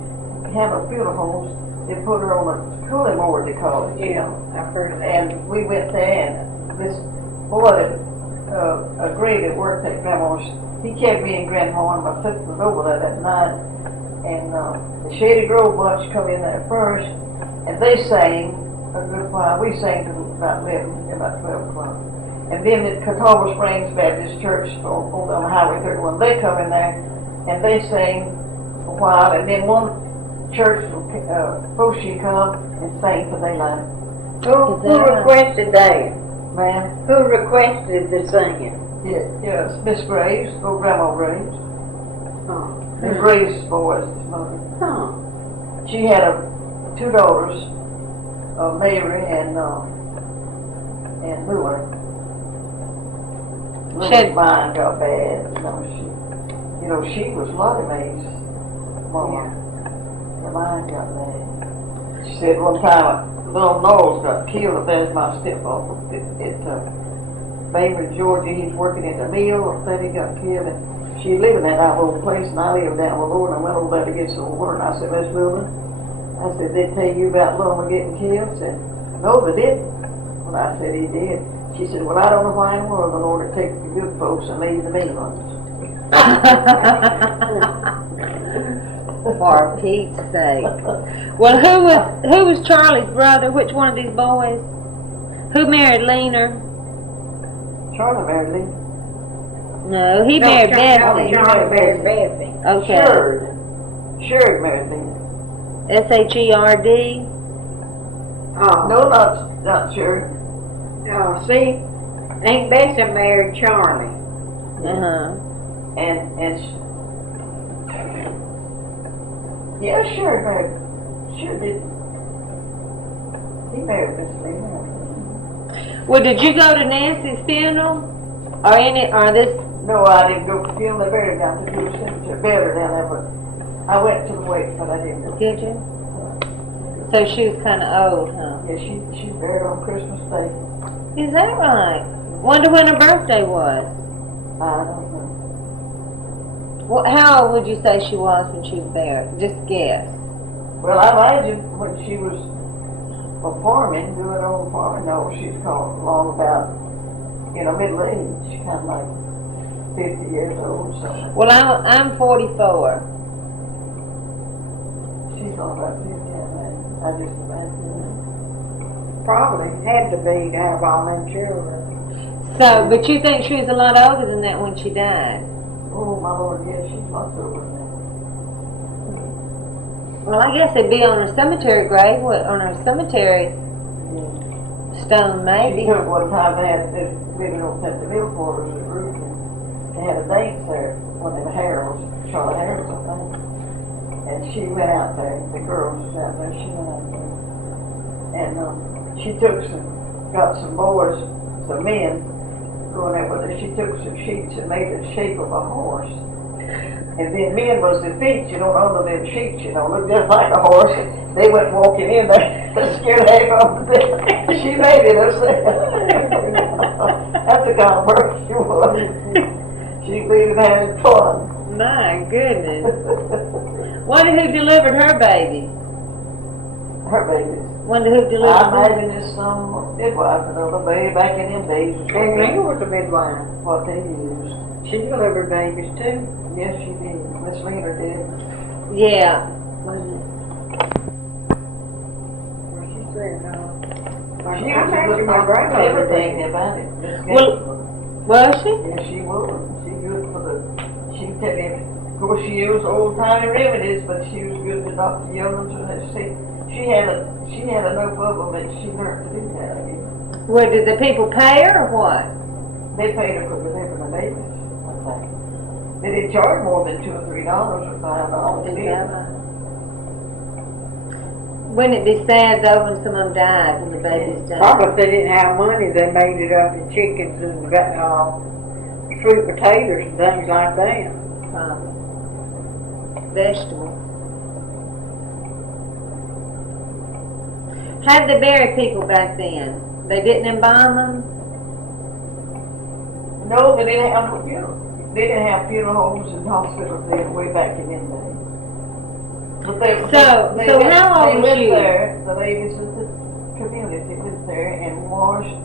have a funeral homes. They put her on a cooling board, they call it. Yeah, I've heard of that. And we went there, and this boy that agreed that worked at Grandma's, he kept me and Grandma, and my sister was over there that night. And the Shady Grove bunch come in there first, and they sang a good while. We sang till about 11, about 12 o'clock. And then the Catawba Springs Baptist Church over on Highway 31, they come in there, and they sang a while. And then one church, she come and sang till daylight. Who requested that? Ma'am? Who requested the singing? Yes, Miss Graves, old Grandma Graves. Huh. Miss Graves' boys, his mother. Huh. She had 2 daughters, Mary and Lula. Lily's mind got bad. She was Lottie Mae's mama. Her mind got bad. She said one time, little Knowles got killed. There's my stepfather. Bainwright, Georgia. He's working at the mill. Then he got killed. And she lived in that old place, and I lived down below, and I went over there to get some water. And I said, Miss Lula, I said, they tell you about Loma getting killed? She said, no, they didn't. Well, I said, he did. She said, well, I don't know why in the world the Lord would take the good folks and leave the mean ones. For Pete's sake. Well, who was Charlie's brother? Which one of these boys? Who married Leaner? Charlie married Lee. No, he married Bessie. Charlie married Bessie. Okay. Sherd married Lee. Sherd? Oh. No, not Sherd. Oh, see, Aunt Bessie married Charlie. Yeah, Sherd married. Sherd did. He married Miss Lee. Well, did you go to Nancy's funeral? Or this? No, I didn't go to the funeral. They buried her down to the cemetery. Buried her down there, but I went to the wake, but I didn't go. Did you? So she was kind of old, huh? Yeah, she buried on Christmas Day. Is that right? Wonder when her birthday was. I don't know. Well, how old would you say she was when she was there? Just guess. Well, I imagine when she was farming, doing old farming, no, she's called along about, middle age, kind of like 50 years old or something. Well, I'm 44. She's on about 50, I just imagine. Probably had to be to have all them children. So, but you think she was a lot older than that when she died? Oh, my Lord, yes, she's lots older than that. Well, I guess it'd be on her cemetery grave, on her cemetery stone, maybe. She took one time, they had this living on St. Mill quarters at Brooklyn. They had a dance there, one of the Harrells, Charlotte Harrells, I think. And she went out there, the girls was out there, she went out there. And she got some boys, some men, going there with her. She took some sheets and made the shape of a horse. And then men was the feet, under them sheets, looked just like a horse. They went walking in there, they scared half of them. She made it herself. That's the kind of person she was. She believed in having fun. My goodness. Wonder who delivered her baby? Her babies. Wonder who delivered I imagine it's some midwife, the baby back in them days. And Lena was a midwife. What they used. She delivered babies too. Yes, she did. Miss Lena did. Yeah. Well, she said, She I was imagine my grandmother everything did. about it. Was she? Yes, she was. She good for she tell him, of course she used old timey remedies, but she was good to Dr. Young's and that she had enough of them that she learned to do that, I guess. Well, did the people pay her or what? They paid her for delivering the babies, I think. They didn't charge more than $2 or $3 or $5. Wouldn't it be sad though when some of them died, when the babies died? Probably if they didn't have money, they made it up in chickens and sweet potatoes and things like that. Vegetables. How'd they bury people back then? They didn't embalm them? No, they didn't have funeral. They didn't have funeral homes and hospitals then way back in them days. But So how old was you? There, the ladies of the community lived there and washed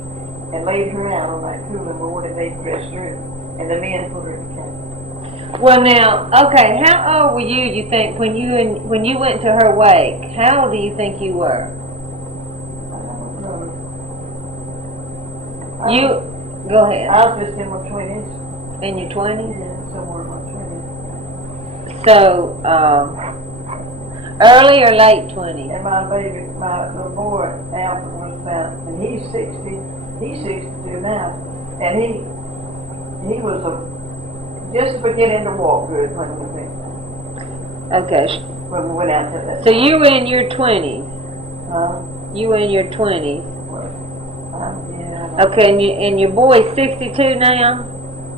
and laid her out on that cooling board and they dressed her and the men put her in the casket. Well now, okay, how old were you think, when you went to her wake? How old do you think you were? Go ahead. I was just in my 20s. In your 20s? Yeah, somewhere in my 20s. So, early or late 20s? And my little boy, Alfred, was about, and he's 62 now, and he was just beginning to walk good when we went. Okay. When we went out to that. So you were in your 20s? Huh? You were in your 20s? Yeah. Okay, and your boy's 62 now?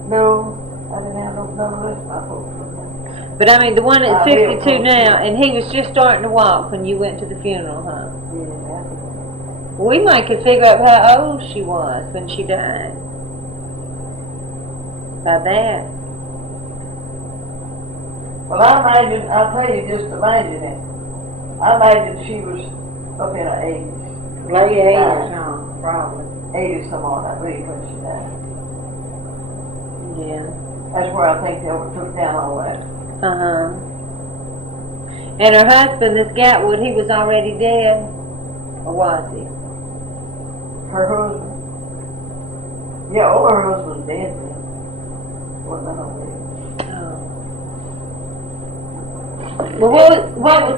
No, I didn't have none of the rest of my folks. But I mean, the one that's 62 Bill. now, and he was just starting to walk when you went to the funeral, huh? Yeah. We might could figure out how old she was when she died. By that. Well, I'll tell you, just imagine it. I imagine she was up in her 80s. Late 80s, huh? probably. 80 some odd, I believe, when she died. Yeah. That's where I think they took down all that. And her husband, this Gatwood, he was already dead? Or was he? Her husband. Yeah, all her husband's dead then. Wasn't that all dead? Oh. Well, what was...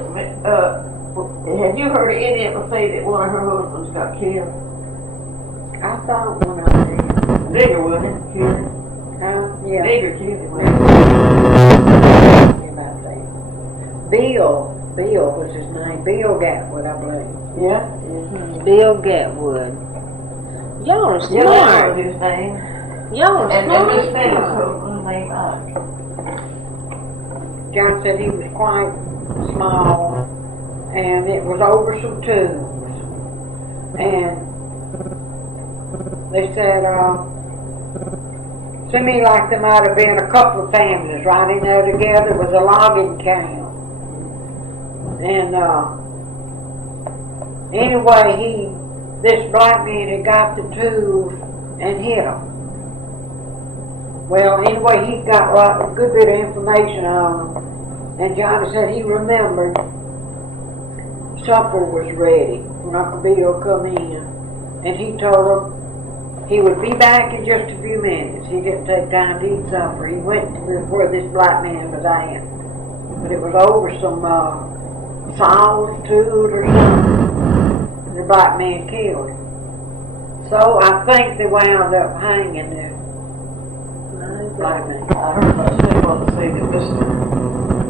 Had you heard any of them say that one of her husbands got killed? I thought one of them did. Nigger, wasn't it? Killed. Yeah. Nigger killed him. About that. Bill was his name. Bill Gatwood, I believe. Yeah? Bill Gatwood. Y'all are Yeah, that smart. was his name. Y'all are And Miss Nellie's smart. husband's name, Ike. John said he was quite small, and it was over some tubes. And they said, to me like there might have been a couple of families right in there together. It was a logging camp. And anyway, this black man had got the tubes and hit him. Well, anyway, he got a good bit of information on him. And Johnny said he remembered supper was ready when Uncle Bill come in. And he told him he would be back in just a few minutes. He didn't take time to eat supper. He went to where this black man was at. But it was over some solitude or something. The black man killed him. So I think they wound up hanging the black man. I heard my stepmother say that Mr.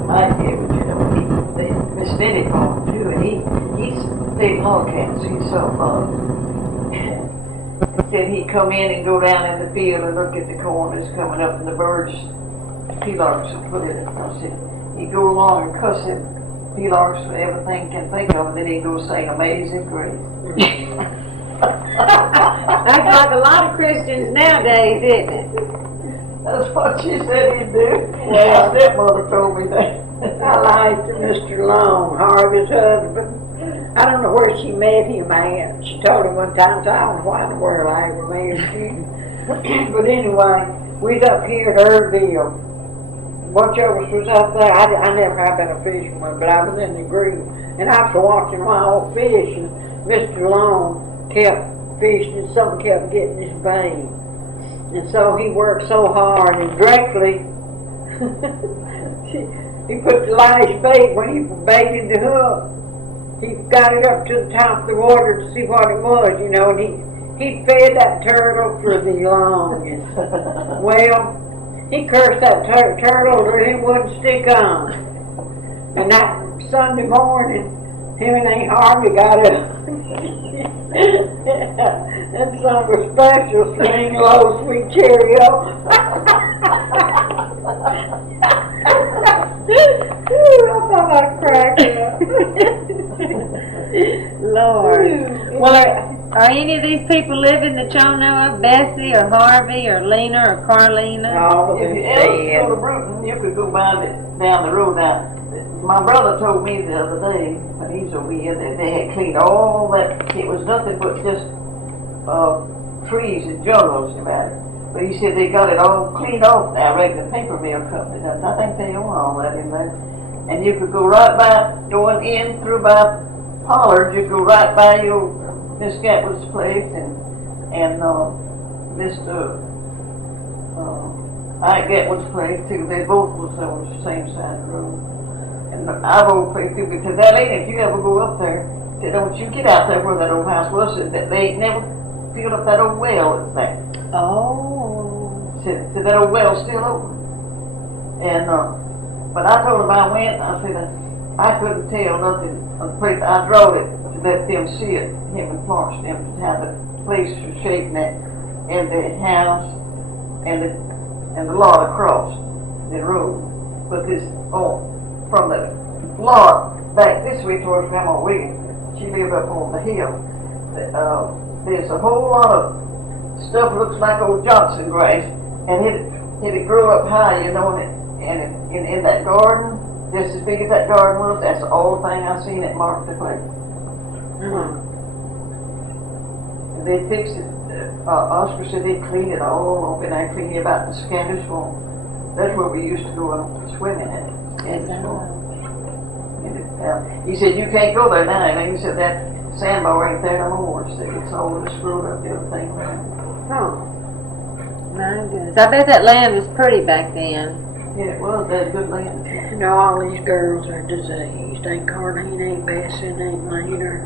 Ike gave it to him. Miss Nellie called him too, and he's big log cats. He's so said he'd come in and go down in the field and look at the corn that's coming up and the birds, pealarks would put in it. I said he'd go along and cuss him. Pealarks for everything can think of, and then he'd go sing Amazing Grace. That's like a lot of Christians nowadays, isn't it? That's what she said he'd do. My stepmother told me that. I liked Mr. Long, Harvey's husband. I don't know where she met him at. She told him one time, so I don't know why in the world I ever married him. But anyway, we was up here at Irville. A bunch of us was up there. I never have been a fisherman, but I was in the group. And I was watching wild fish, and Mr. Long kept fishing, and something kept getting his bait. And so he worked so hard, and directly he put the last bait when he baited the hook. He got it up to the top of the water to see what it was, you know, and he fed that turtle for the longest. Well, he cursed that turtle till it wouldn't stick on. And that Sunday morning, him and Aunt Harvey got up. And some was special string low sweet Cheerio. I thought I'd crack up. Lord. Well, are any of these people living that y'all know of? Bessie or Harvey or Lena or Carlina? All of If them you ever go dead. to Bruton, you could go down the road now. My brother told me the other day, when he's over here, that they had cleaned all that. It was nothing but just trees and jungles about it. But he said they got it all cleaned off now. I reckon the paper mill company does. I think they own all that in there. And you could go right by, going in through by Pollard, you go right by your Miss Gatwood's place and Mr. Ike Gatwood's place too. They both was on the same side of the road. And I've always played through because that lady, if you ever go up there, said, don't you get out there where that old house was, said that they ain't never filled up that old well that's there. Oh. Said that old well's still open. And but I told him I went, I said I couldn't tell nothing of the place. I drove it to let them see it, him and Florence, them to how the place was shaping that, and the house and the lot across the road. But this from the lot back this way towards Grandma Williams, she lived up on the hill. There's a whole lot of stuff looks like old Johnson grass, and it grew up high, you know, and in that garden, just as big as that garden was, that's all the thing I seen that marked the place. Mm-hmm. And They fixed it, Oscar said they'd clean it all up, and I cleaned it about the Scandal Swamp. That's where we used to go swimming in it. Scandal Swamp. He said, you can't go there now. And he said, that sandbar ain't there no more. He said, it's all screwed up, the other thing around. Oh, My goodness. I bet that land was pretty back then. Yeah, it was. That's good land. you know, all these girls are diseased. Ain't Carlene, ain't Bessie, ain't Lena.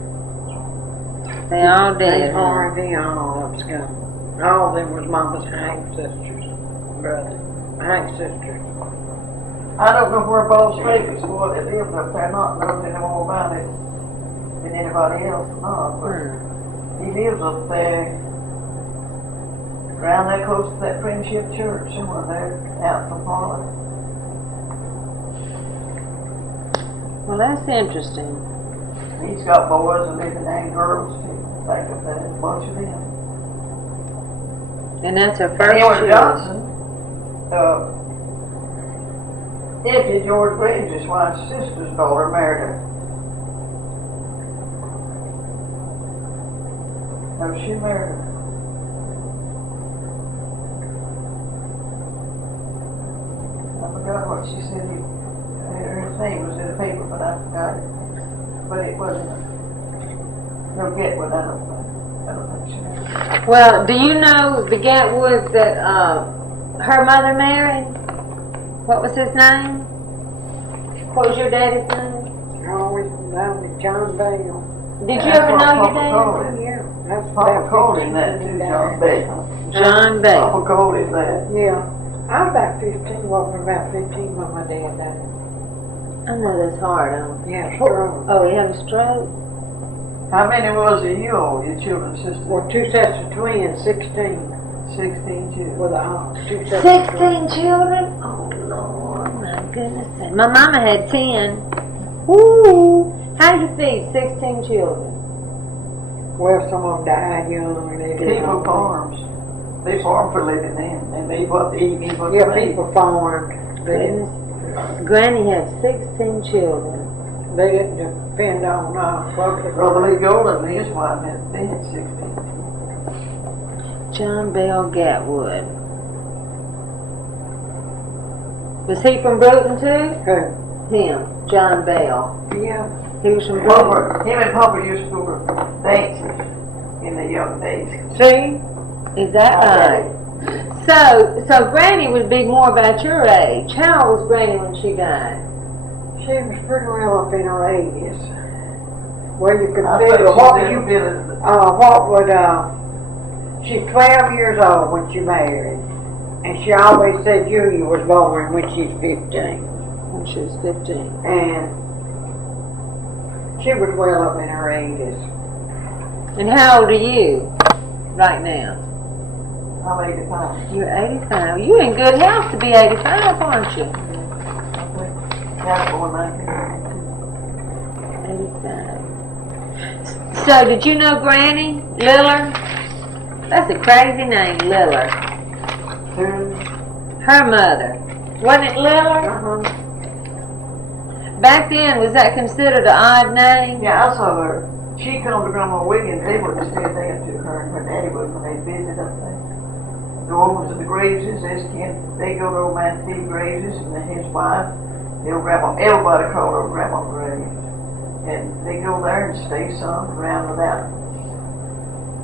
They all did. Ain't Harvey, all of them gone. All of them was Mama's half sisters, brother. Half sisters. I don't know where Bob Staples was that lived up there, not knowing any more about it than anybody else, not, but he lives up there, around there close to that Friendship Church, somewhere there, out from Harlan. Well, that's interesting. He's got boys and living there and girls too, back up there, a bunch of them. And that's her first Howard choice. Johnson, Deputy George Graves' wife's sister's daughter married her. No, she married her. I forgot what she said. Her name was in the paper, but I forgot it. But it wasn't. No Gatwood, I don't think she married. Well, do you know the Gatwood that her mother married? What was his name? What was your daddy's name? Always known as John Bale. Did you ever know your dad? Yeah, that's Papa called him that too, John Bale. John Bale. Papa called him that. Yeah, I was about 15, walking about 15 when my dad died. I know that's hard, huh? Yeah, stroke. Oh, he had a stroke? How many was it you all, your children, sister? Well, two sets of twins, 16. 16 children. With two sets of 16 children? Oh, Lord, my goodness. My mama had 10. Woo! How do you feed 16 children? Well, some of them died young. And they didn't People know. farms. They farm for a living then, and they eat what they eat, eat what Yeah, they eat. people farmed. They Goodness. Granny had 16 children. didn't depend on public. Brother Lee Golden and his wife they had 16. John Bell Gatwood. Was he from Bruton too? Who? Him, John Bell. Yeah. He was from Bruton. Papa, him and Papa used to go to dances in the young days. See? Is that right? So Granny would be more about your age. How old was Granny when she died? She was pretty well up in her 80s. Well, you could I figure, thought what she would you, did she's 12 years old when she married. And she always said Julia was born when she's 15. When she was 15. And she was well up in her 80s. And how old are you right now? I'm 85. You're 85. You're in good health to be 85, aren't you? That's born 85. So, did you know Granny Liller? That's a crazy name, Liller. Her mother. Wasn't it Liller? Uh-huh. Back then, was that considered an odd name? Yeah, I saw her. She come to Grandma Wiggins. They wouldn't stay there to her and her daddy would when they visit up there. The ones of the Graveses, they go to old man Steve Graves and his wife. They'll everybody called her Grandma Graves. And they go there and stay some around without.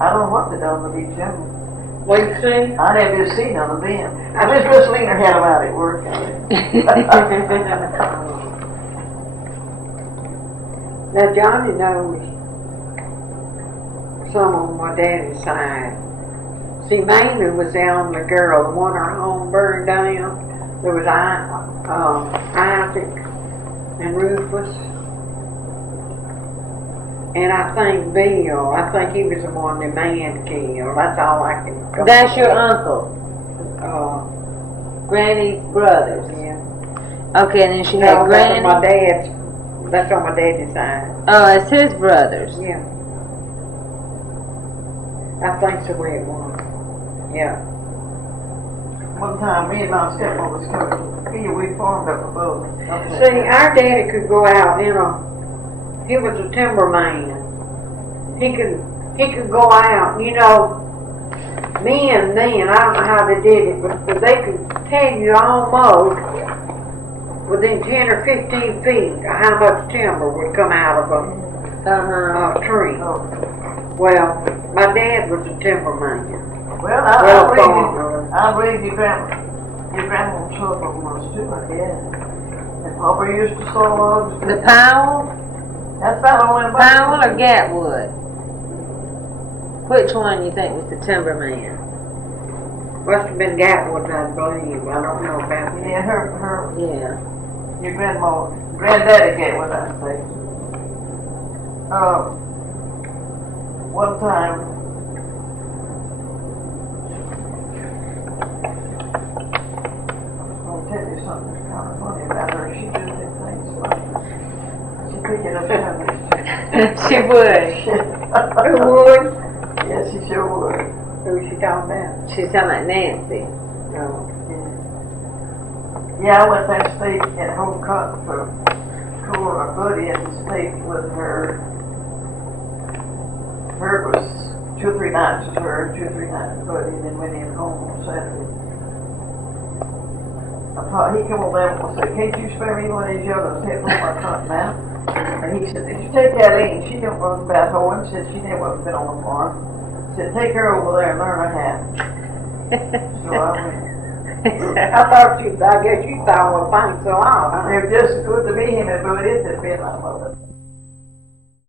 I don't know what they done with each other. Well, you see? I never seen none of them. I just Miss Lena had them out at work. Now, Johnny knows some on my daddy's side. See, Mamie was the only girl, the one her home burned down. There was Isaac and Rufus. And I think Bill, he was the one the man killed. That's all I can go. That's your uncle, Granny's brothers. Yeah. Okay, and then she No, had Granny. that's on my daddy's side. Oh, that's his brothers. Yeah. I think's the way it was. Yeah. One time, me and my stepmother was coming here, we farmed up above. See, our daddy could go out, he was a timber man. He could he could go out, you know, men then, I don't know how they did it, but they could tell you almost within 10 or 15 feet of how much timber would come out of a tree. Well, my dad was a timberman. Well, I believe your grandma was too, I guess. And Papa used to saw logs. The Powell? That's about the only Powell or Gatwood? Which one you think was the timberman? Must have been Gatwood, I believe. I don't know about that. Yeah, Yeah. your granddaddy Gatwood, I think. One time, I'll tell you something that's kind of funny about her. She just did things like she picked it up She would. Who would? Yes, she sure would. Who was she talking about? She's talking about Nancy. No. Yeah, I went there and stayed at home cotton for cool a buddy and stayed with her. Her was 2 or 3 nights with her, 2 or 3 nights with buddy, and then went in home on Saturday. He come over there and said, "Can't you spare me one of these youngers to help with my cotton now?" And he said, "Did you take that in? She don't know about hoeing." Said she never been on the farm. Said, "Take her over there and learn her how." So I went. I guess you thought, well, thanks a lot, huh? They're just good to be him, but it is been like that.